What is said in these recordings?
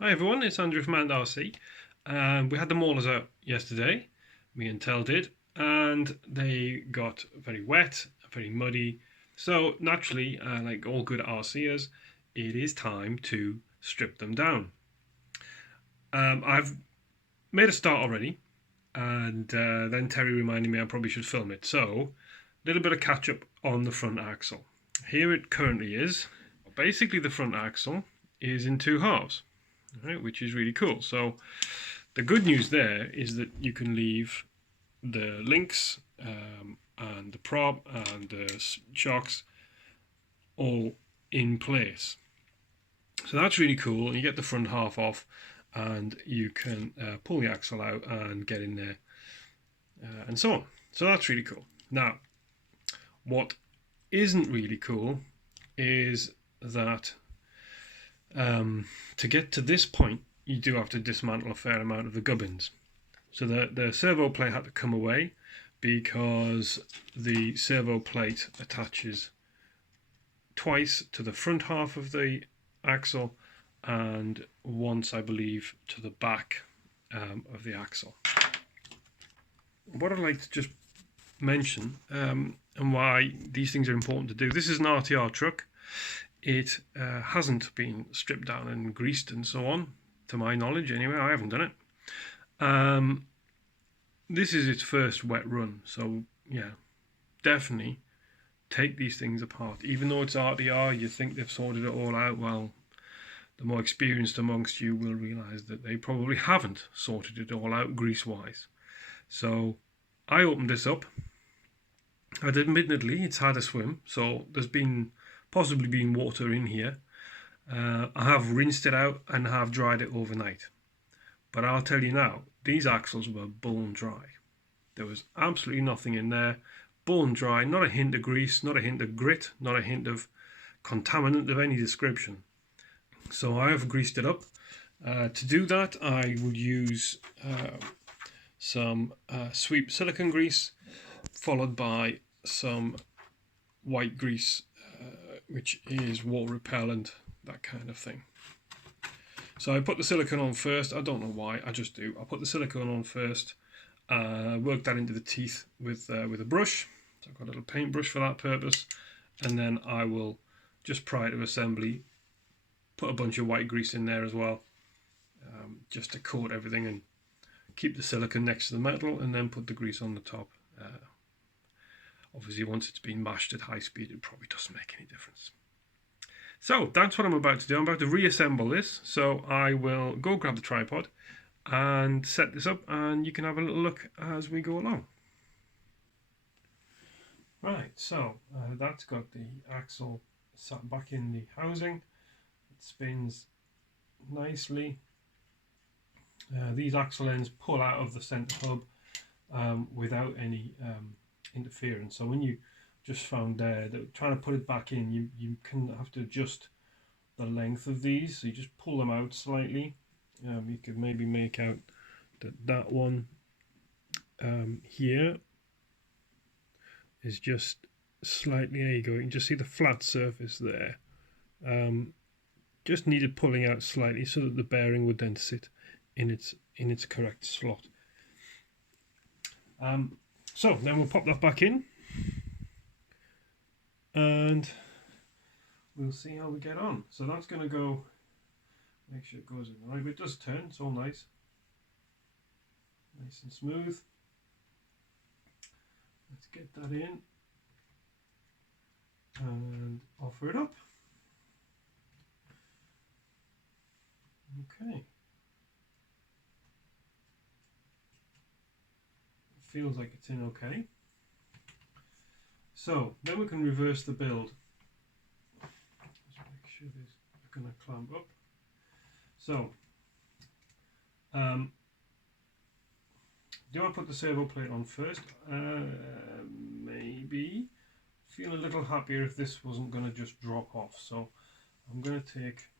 Hi everyone, it's Andrew from RC. We had the maulers out yesterday, me and Tel did, and they got very wet, very muddy. So naturally, like all good RCers, it is time to strip them down. I've made a start already, and then Terry reminded me I probably should film it. So, a little bit of catch up on the front axle. Here it currently is. Basically, the front axle is in two halves. Right, which is really cool. So the good news there is that you can leave the links and the prop and the shocks all in place. So that's really cool. And you get the front half off and you can pull the axle out and get in there and so on. So that's really cool. Now, what isn't really cool is that to get to this point, you do have to dismantle a fair amount of the gubbins. So the servo plate had to come away because the servo plate attaches twice to the front half of the axle and once, I believe, to the back of the axle. What I'd like to just mention and why these things are important to do. This is an RTR truck. It hasn't been stripped down and greased and so on, to my knowledge anyway. I haven't done it. This is its first wet run, so yeah, definitely take these things apart. Even though it's RTR, you think they've sorted it all out. Well, the more experienced amongst you will realise that they probably haven't sorted it all out grease-wise. So I opened this up, and admittedly it's had a swim, so there's possibly been water in here. I have rinsed it out and have dried it overnight. But I'll tell you now, these axles were bone dry. There was absolutely nothing in there. Bone dry, not a hint of grease, not a hint of grit, not a hint of contaminant of any description. So I have greased it up. To do that, I would use some sweep silicone grease, followed by some white grease, which is water repellent, that kind of thing. So I put the silicone on first. I don't know why, I just do. I put the silicone on first, work that into the teeth with a brush. So I've got a little paintbrush for that purpose, and then I will, just prior to assembly, put a bunch of white grease in there as well, just to coat everything and keep the silicone next to the metal, and then put the grease on the top. Obviously, once it's been mashed at high speed, it probably doesn't make any difference. So that's what I'm about to do. I'm about to reassemble this. So I will go grab the tripod and set this up, and you can have a little look as we go along. Right, so that's got the axle sat back in the housing. It spins nicely. These axle ends pull out of the center hub without any interference. So when you just found there that trying to put it back in, you can have to adjust the length of these. So you just pull them out slightly. You could maybe make out that one here is just slightly, there you go, you can just see the flat surface there. Just needed pulling out slightly so that the bearing would then sit in its correct slot. So then we'll pop that back in and we'll see how we get on. So that's going to go, make sure it goes in the right way. It does turn, it's all nice and smooth. Let's get that in and offer it up. Okay. Feels like it's in okay. So then we can reverse the build. Just make sure these are going to clamp up. So do I put the servo plate on first? Maybe. Feel a little happier if this wasn't going to just drop off. So I'm going to take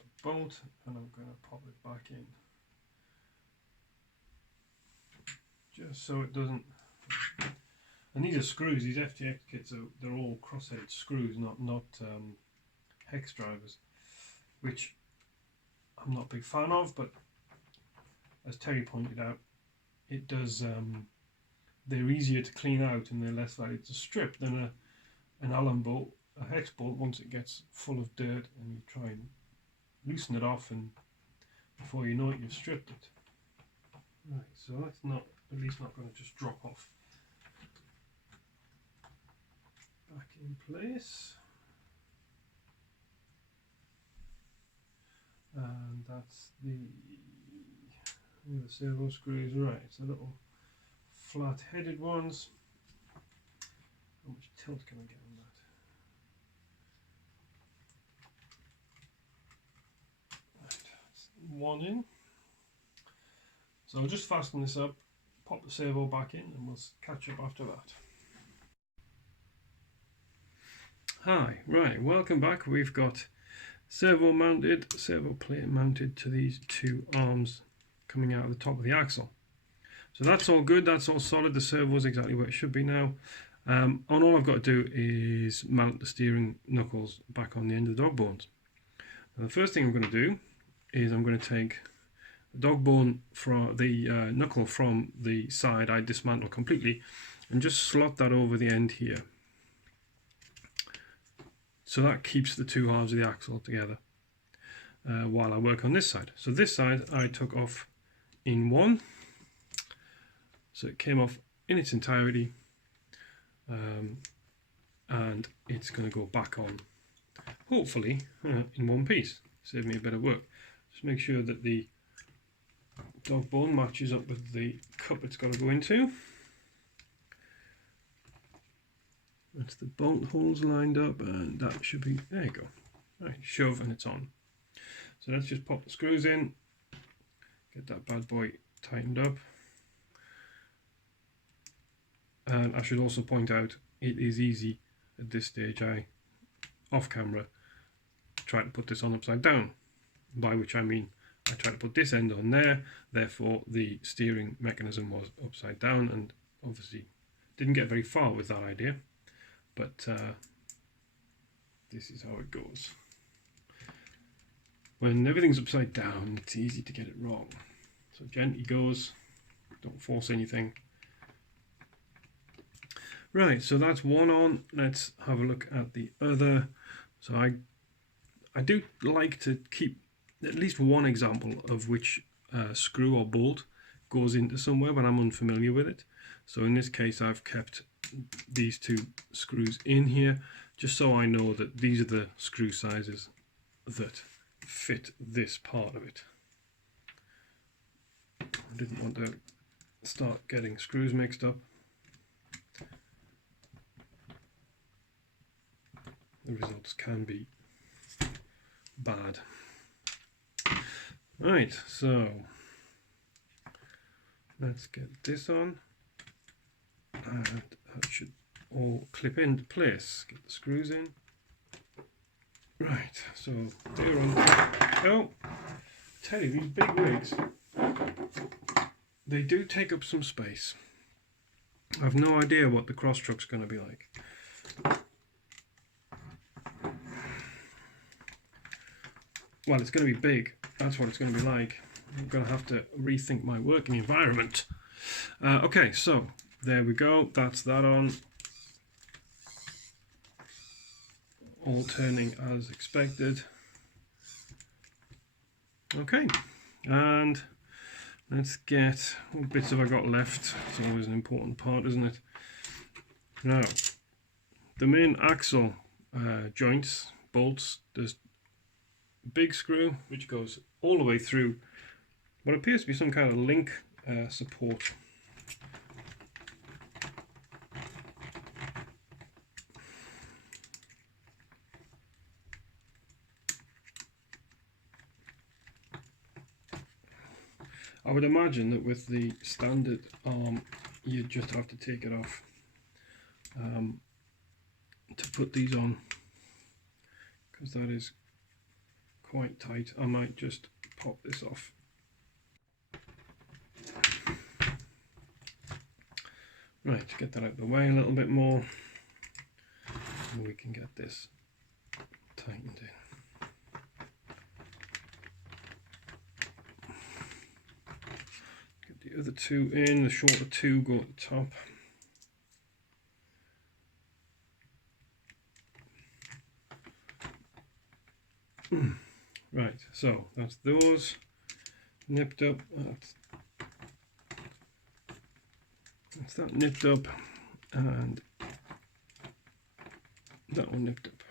a bolt and I'm going to pop it back in. Just so it doesn't. And these are screws. These FTX kits they're all cross-headed screws, not hex drivers, which I'm not a big fan of. But as Terry pointed out, it does. They're easier to clean out and they're less likely to strip than an Allen bolt, a hex bolt. Once it gets full of dirt and you try and loosen it off, and before you know it, you've stripped it. Right, so that's not, at least not going to just drop off. Back in place. And that's the servo screws. Right, it's a little flat-headed ones. How much tilt can I get on that? Right, that's one in. So I'll just fasten this up, pop the servo back in, and we'll catch up after that. Hi, right, welcome back. We've got servo plate mounted to these two arms coming out of the top of the axle. So that's all good, that's all solid. The servo is exactly where it should be now. And all I've got to do is mount the steering knuckles back on the end of the dog bones. Now the first thing I'm going to do is I'm going to take the dog bone from the knuckle from the side I dismantle completely and just slot that over the end here. So that keeps the two halves of the axle together while I work on this side. So this side I took off in one. So it came off in its entirety, and it's going to go back on, hopefully, in one piece. Save me a bit of work. Just make sure that the dog bone matches up with the cup it's got to go into. That's the bolt holes lined up, and that should be, there you go. Right, shove and it's on. So let's just pop the screws in, get that bad boy tightened up. And I should also point out, it is easy at this stage. I, off camera, try to put this on upside down, by which I mean I try to put this end on there, therefore the steering mechanism was upside down, and obviously didn't get very far with that idea, but this is how it goes. When everything's upside down, it's easy to get it wrong. So gently goes, don't force anything. Right, so that's one on. Let's have a look at the other. So I do like to keep at least one example of which screw or bolt goes into somewhere when I'm unfamiliar with it. So in this case I've kept these two screws in here just so I know that these are the screw sizes that fit this part of it. I didn't want to start getting screws mixed up. The results can be bad. Right, so let's get this on, and that should all clip into place. Get the screws in. Right, so they're on. Oh, tell you, these big rigs, they do take up some space. I've no idea what the cross truck's going to be like. Well, it's going to be big. That's what it's going to be like. I'm going to have to rethink my working environment. Okay, so there we go. That's that on. All turning as expected. Okay, and let's get, what bits have I got left? It's always an important part, isn't it? Now, the main axle joints, bolts, there's big screw which goes all the way through what appears to be some kind of link support. I would imagine that with the standard arm you just have to take it off to put these on, because that is quite tight. I might just pop this off. Right, get that out of the way a little bit more, and we can get this tightened in. Get the other two in, the shorter two go at the top. Right, so that's those nipped up. That's that nipped up, and that one nipped up.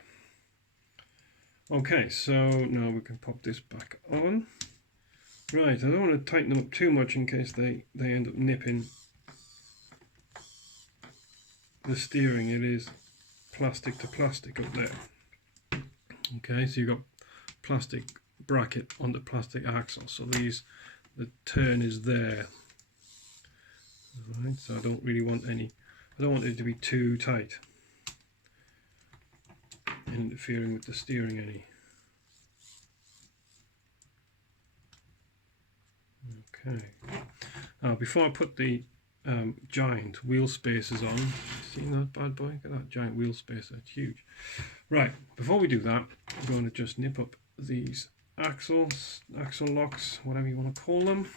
Okay, so now we can pop this back on. Right, I don't want to tighten them up too much in case they end up nipping the steering. It is plastic to plastic up there. Okay, so you've got plastic bracket on the plastic axle, so the turn is there. Right, so I don't really want I don't want it to be too tight, interfering with the steering any. Okay, now before I put the giant wheel spacers on, seen that bad boy? Look at that giant wheel spacer, it's huge. Right, before we do that, I'm going to just nip up these axle locks, whatever you want to call them.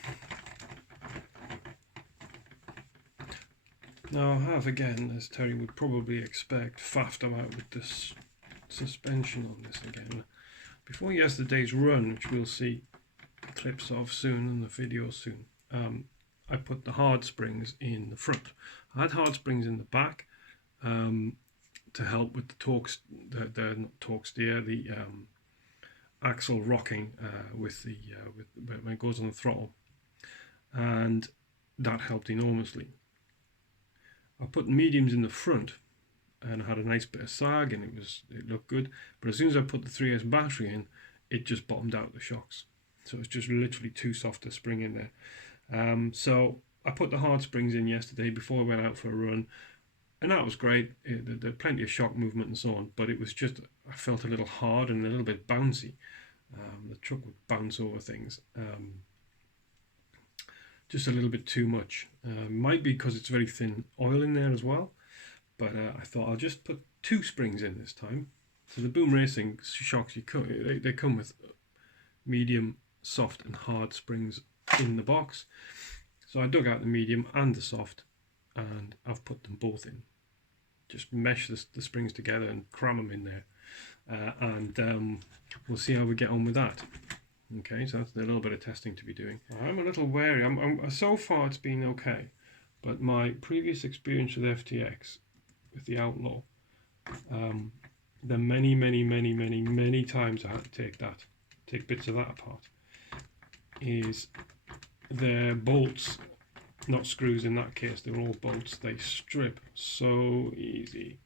Now I have, again, as Terry would probably expect, faffed about with this suspension on this again. Before yesterday's run, which we'll see clips of soon in the video soon, I put the hard springs in the front. I had hard springs in the back to help with the torque, not torque steer, the axle rocking with when it goes on the throttle, and that helped enormously. I put mediums in the front, and I had a nice bit of sag, and it looked good. But as soon as I put the 3S battery in, it just bottomed out the shocks. So it's just literally too soft a spring in there. So I put the hard springs in yesterday before I went out for a run, and that was great. There had plenty of shock movement and so on, but it was just, I felt a little hard and a little bit bouncy. The truck would bounce over things. Just a little bit too much. Might be because it's very thin oil in there as well, but I thought I'll just put 2 springs in this time. So the Boom Racing shocks, they come with medium, soft and hard springs in the box. So I dug out the medium and the soft, and I've put them both in. Just mesh the springs together and cram them in there, and we'll see how we get on with that. Okay, so that's a little bit of testing to be doing. I'm a little wary. So far it's been okay, but my previous experience with FTX, with the Outlaw, the many times I had to take bits of that apart, is their bolts, not screws in that case, they're all bolts, they strip so easy.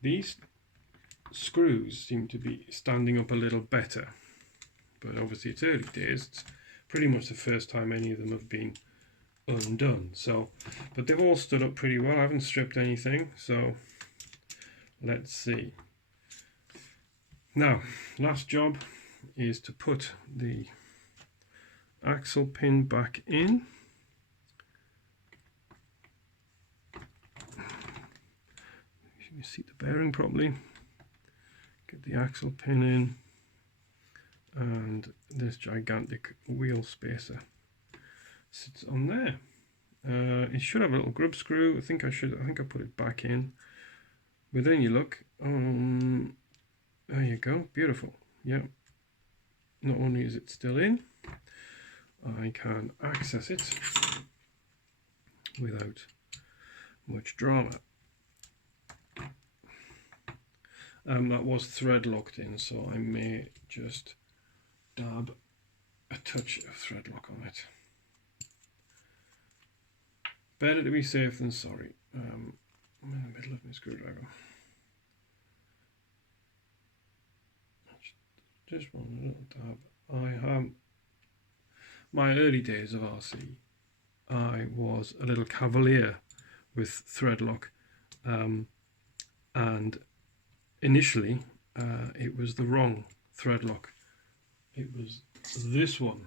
These screws seem to be standing up a little better, but obviously it's early days. It's pretty much the first time any of them have been undone, so, but they've all stood up pretty well. I haven't stripped anything, so let's see. Now, last job is to put the axle pin back in. You see the bearing properly. Get the axle pin in, and this gigantic wheel spacer sits on there. It should have a little grub screw. I think I put it back in. But then you look, there you go, beautiful. Yeah. Not only is it still in, I can access it without much drama. That was thread locked in, so I may just dab a touch of thread lock on it. Better to be safe than sorry. I'm in the middle of my screwdriver. Just one little dab. My early days of RC, I was a little cavalier with thread lock, and initially it was the wrong thread lock. It was this one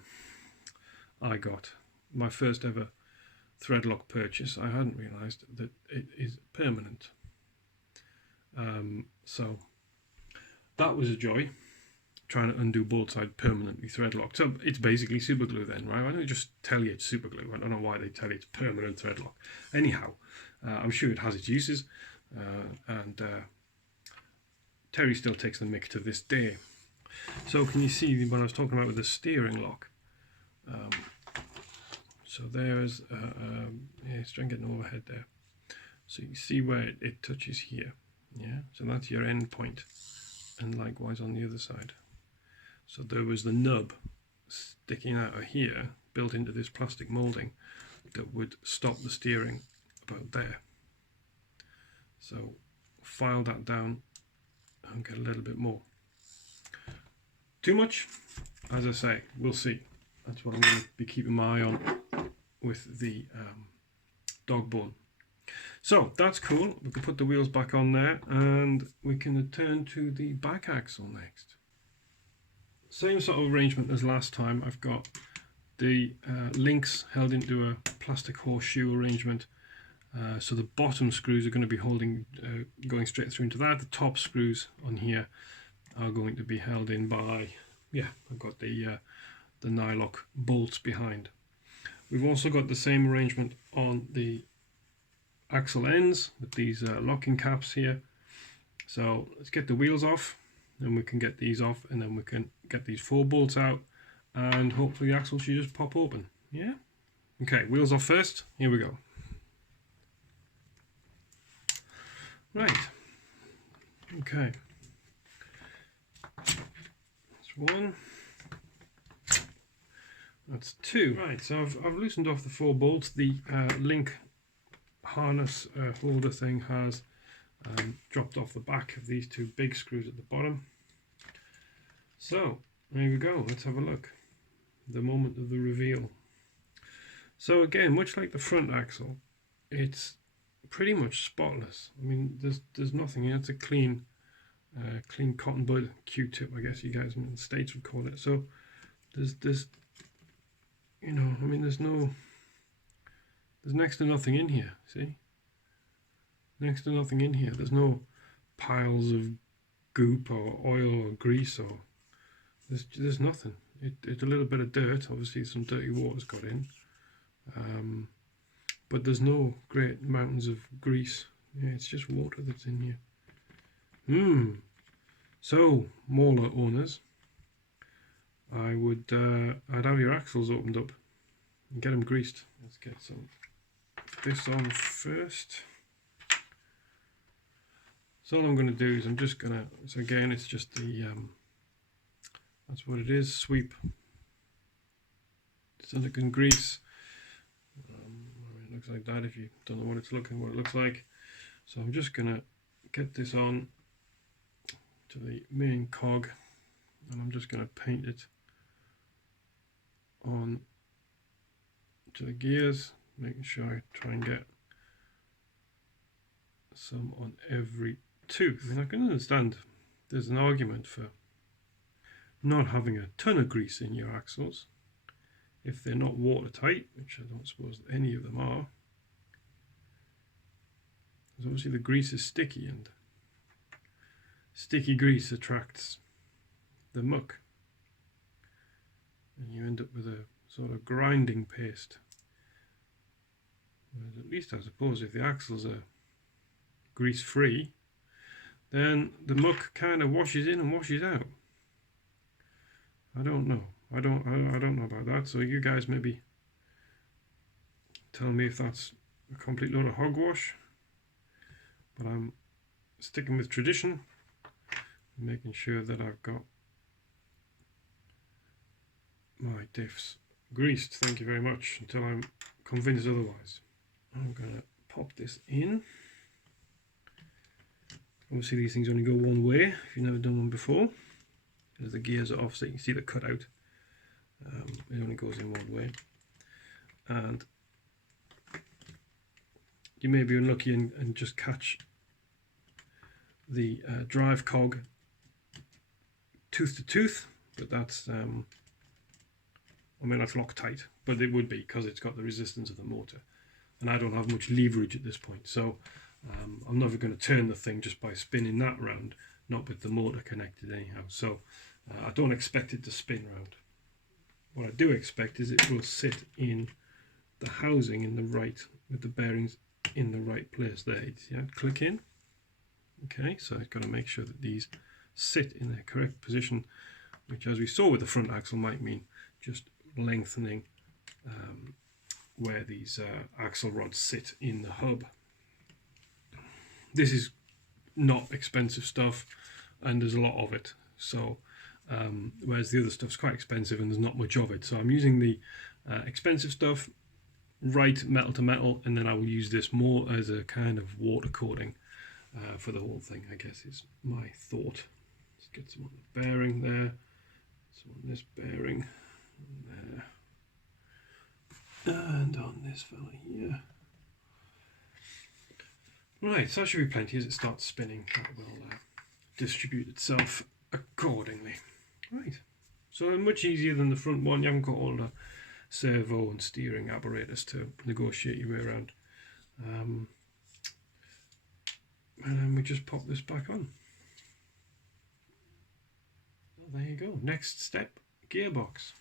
I got, my first ever thread lock purchase, I hadn't realised that it is permanent. So that was a joy, trying to undo both sides permanently thread locked. So it's basically super glue then, right? Why don't you just tell you it's super glue? I don't know why they tell you it's permanent thread lock. Anyhow, I'm sure it has its uses, and Terry still takes the mick to this day. So can you see what I was talking about with the steering lock? So there's, yeah, it's trying to get an overhead there. So you see where it touches here, yeah? So that's your end point, and likewise on the other side. So there was the nub sticking out of here, built into this plastic moulding, that would stop the steering about there. So file that down and get a little bit more. Too much? As I say, we'll see. That's what I'm going to be keeping my eye on with the dog bone. So that's cool. We can put the wheels back on there, and we can turn to the back axle next. Same sort of arrangement as last time. I've got the links held into a plastic horseshoe arrangement. So the bottom screws are going to be holding, going straight through into that. The top screws on here are going to be held in by, yeah, I've got the nylock bolts behind. We've also got the same arrangement on the axle ends with these locking caps here. So let's get the wheels off, then we can get these off, and then we can get these 4 bolts out, and hopefully the axle should just pop open. Yeah? Okay, wheels off first. Here we go. Right. Okay. That's 1. That's 2. Right, so I've loosened off the 4 bolts. The link harness holder thing has dropped off the back of these 2 big screws at the bottom. So there we go. Let's have a look. The moment of the reveal. So again, much like the front axle, it's pretty much spotless. I mean, there's nothing here. It's a clean cotton bud Q-tip, I guess you guys in the States would call it. So there's you know, I mean, there's next to nothing in here. See, next to nothing in here. There's no piles of goop or oil or grease, or there's nothing. It's a little bit of dirt. Obviously, some dirty water's got in, but there's no great mountains of grease. Yeah, it's just water that's in here. So, Mauler owners, I'd have your axles opened up and get them greased. Let's get some this on first. So all I'm going to do is I'm just going to, so again it's just the, that's what it is, sweep silicone grease. It looks like that if you don't know what it looks like. So I'm just going to get this on to the main cog, and I'm just going to paint it on to the gears, making sure I try and get some on every tooth. I mean, I can understand there's an argument for not having a ton of grease in your axles if they're not watertight, which I don't suppose any of them are. Because obviously the grease is sticky, and sticky grease attracts the muck, and you end up with a sort of grinding paste. Whereas at least I suppose if the axles are grease free, then the muck kind of washes in and washes out. I don't know. I don't know about that. So you guys maybe tell me if that's a complete load of hogwash. But I'm sticking with tradition, making sure that I've got my diffs greased. Thank you very much. Until I'm convinced otherwise. I'm gonna pop this in. Obviously these things only go one way if you've never done one before, because the gears are off, so you can see the cutout. It only goes in one way, and you may be unlucky and just catch the drive cog tooth to tooth, but that's I mean, that's Loctite, but it would be because it's got the resistance of the motor. and I don't have much leverage at this point. So I'm never going to turn the thing just by spinning that round, not with the motor connected anyhow. So I don't expect it to spin round. What I do expect is it will sit in the housing in the right, with the bearings in the right place there. Yeah, click in. Okay, so I've got to make sure that these sit in their correct position, which, as we saw with the front axle, might mean just lengthening where these axle rods sit in the hub. This is not expensive stuff, and there's a lot of it. So whereas the other stuff's quite expensive and there's not much of it. So I'm using the expensive stuff, right metal to metal, and then I will use this more as a kind of water coating for the whole thing, I guess is my thought. Let's get some on the bearing there, some on this bearing there, and on this fella here. Right, so that should be plenty as it starts spinning. That will distribute itself accordingly. Right, so much easier than the front one. You haven't got all the servo and steering apparatus to negotiate your way around. And then we just pop this back on. So there you go. Next step, gearbox.